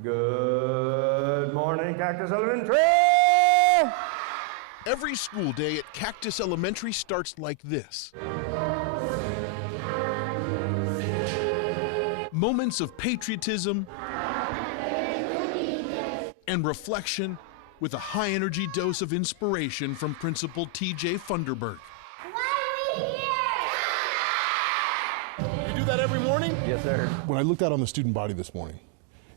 Good morning, Cactus Elementary! Every school day at Cactus Elementary starts like this. Moments of patriotism and reflection with a high-energy dose of inspiration from Principal T.J. Funderburg. Why are we here? You do that every morning? Yes, sir. When I looked out on the student body this morning,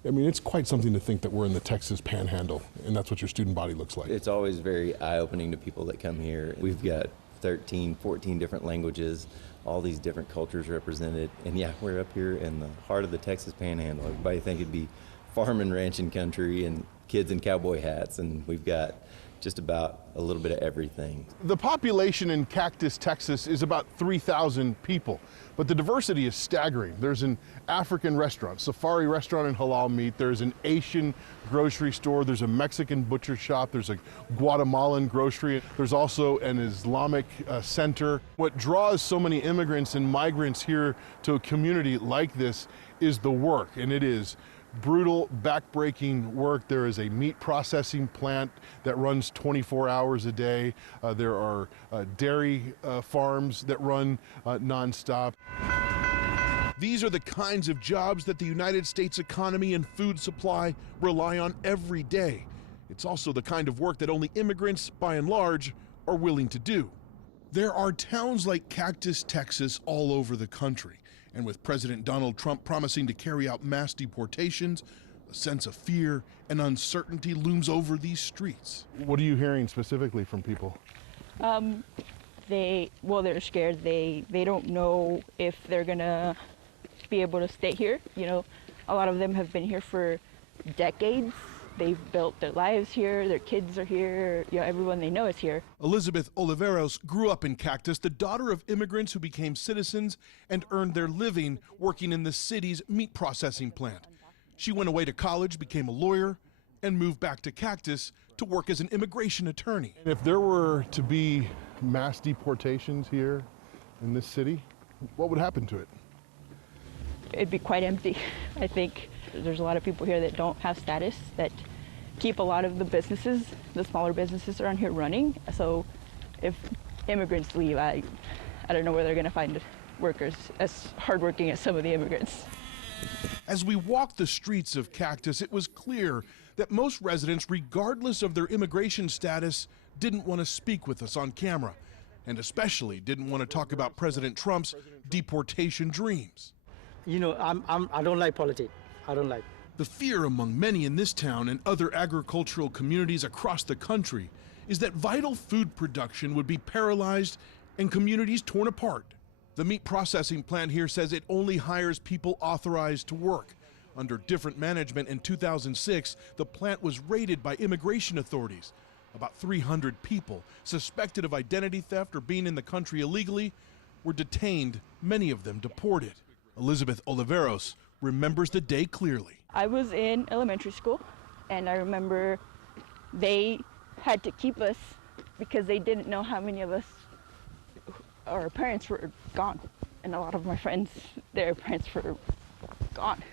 I mean, it's quite something to think that we're in the Texas Panhandle, and that's what your student body looks like. It's always very eye-opening to people that come here. We've got 13, 14 different languages, all these different cultures represented. And yeah, we're up here in the heart of the Texas Panhandle. Everybody think it'd be farm and ranching country and kids in cowboy hats, and we've got just about a little bit of everything. The population in Cactus, Texas is about 3,000 people, but the diversity is staggering. There's an African restaurant, safari restaurant and halal meat. There's an Asian grocery store. There's a Mexican butcher shop. There's a Guatemalan grocery. There's also an Islamic center. What draws so many immigrants and migrants here to a community like this is the work, and it is brutal, back-breaking work. There is a meat processing plant that runs 24 hours a day. There are dairy farms that run nonstop. These are the kinds of jobs that the United States economy and food supply rely on every day. It's also the kind of work that only immigrants, by and large, are willing to do. There are towns like Cactus, Texas, all over the country. And with President Donald Trump promising to carry out mass deportations, a sense of fear and uncertainty looms over these streets. What are you hearing specifically from people? They're scared. They don't know if they're gonna be able to stay here. You know, a lot of them have been here for decades. They've built their lives here, their kids are here, you know, everyone they know is here. Elizabeth Oliveros grew up in Cactus, the daughter of immigrants who became citizens and earned their living working in the city's meat processing plant. She went away to college, became a lawyer, and moved back to Cactus to work as an immigration attorney. And if there were to be mass deportations here in this city, what would happen to it? It'd be quite empty, I think. There's a lot of people here that don't have status, that keep a lot of the businesses, the smaller businesses around here running. So if immigrants leave, I don't know where they're gonna find workers as hardworking as some of the immigrants. As we walked the streets of Cactus, it was clear that most residents, regardless of their immigration status, didn't want to speak with us on camera, and especially didn't want to talk about President Trump's deportation dreams. You know, I don't like politics. I don't like. The fear among many in this town and other agricultural communities across the country is that vital food production would be paralyzed and communities torn apart. The meat processing plant here says it only hires people authorized to work. Under different management in 2006, the plant was raided by immigration authorities. About 300 people suspected of identity theft or being in the country illegally were detained, many of them deported. Elizabeth Oliveros remembers the day clearly. I was in elementary school, and I remember they had to keep us because they didn't know how many of us, our parents were gone. And a lot of my friends, their parents were gone.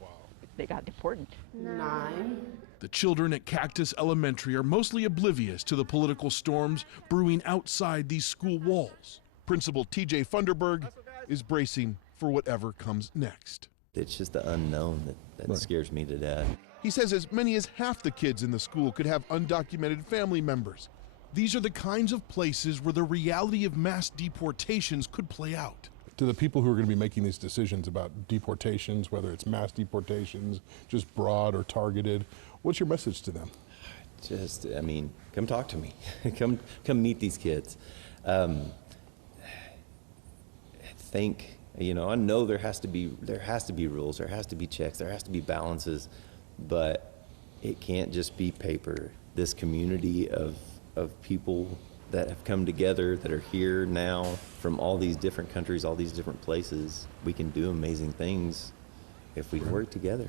Wow. They got deported. 9. The children at Cactus Elementary are mostly oblivious to the political storms brewing outside these school walls. Principal T.J. Funderburg is bracing for whatever comes next. It's just the unknown that scares me to death. He says as many as half the kids in the school could have undocumented family members. These are the kinds of places where the reality of mass deportations could play out. To the people who are going to be making these decisions about deportations, whether it's mass deportations, just broad or targeted, what's your message to them? Just, I mean, come talk to me. come meet these kids. You know, I know there has to be rules, there has to be checks, there has to be balances, but it can't just be paper. This community of people that have come together, that are here now from all these different countries, all these different places, we can do amazing things if we work together.